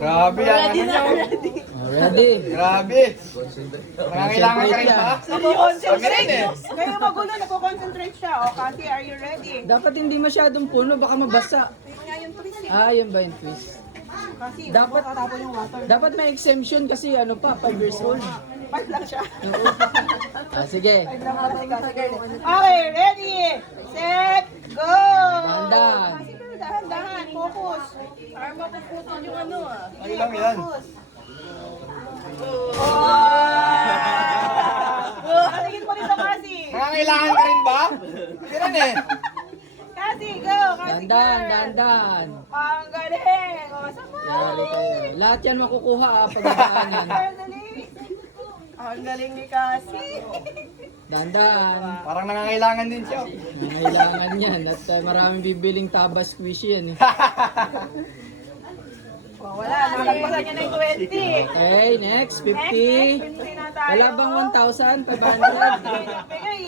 Grabe yan. Ready na, Ano? ready. Ready? Grabe. Nangangailangan ka rin ba? Kami rin eh. Kayo magulo, nagko-concentrate siya. O, Kasi, are you ready? Dapat hindi masyadong puno, baka mabasa. Yun nga yung twist eh. Ah, yun ba yung twist? Kasi, Dapat- tatapon yung water. Dapat may exemption kasi ano pa, 5 years old. Fight lang siya. Oo. Ah, sige. Okay, ready, set, go! Dahan-dahan. Kasi pero dahan-dahan, focus. Para mapuputol yung ano ah. Ay lang yan. Focus. Tingin mo dito, Kasi. Nangangailangan ka rin ba? Kami rin eh. Kasi, go! Kasi, Dahan-dahan, girl. dahan-dahan. Ang galing! O, Yari kayo. Lahat yan makukuha pagdadaanan. Ang galing ni Kasi. Dahan-dahan. Parang nangangailangan din siya. Nangailangan yan at maraming bibiling tabas squishy yan eh. O, wala, nakagpasan niya ng 20. Okay, next, 50. Next, 50 na tayo. Wala bang 1,500? Bigay.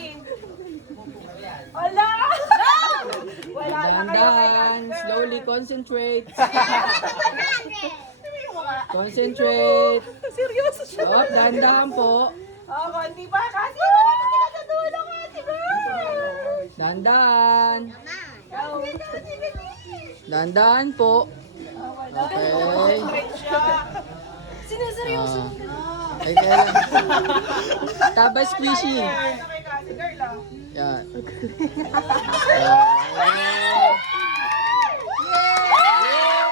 Wala! Wala na kayo kay Dahan-dahan, Kasi. slowly concentrate. Concentrate. Seryoso siya. Oh, dahan-dahan po. Oh, konti pa. Kasi wala na sila sa dulo, Kasi, girl. Dahan-dahan. Go. Dahan-dahan po. Okay. Concentrate siya. Sineseryoso. Ay, kaya lang. Tabas squishy. Ano kay Kasi, girl, ah. Yan.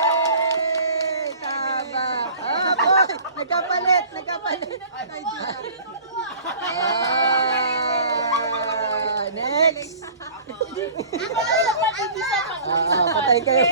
Yay! Taba! Ah, boy! Nagkapalit! Nagkapalit! Ah, next! Patay kayo.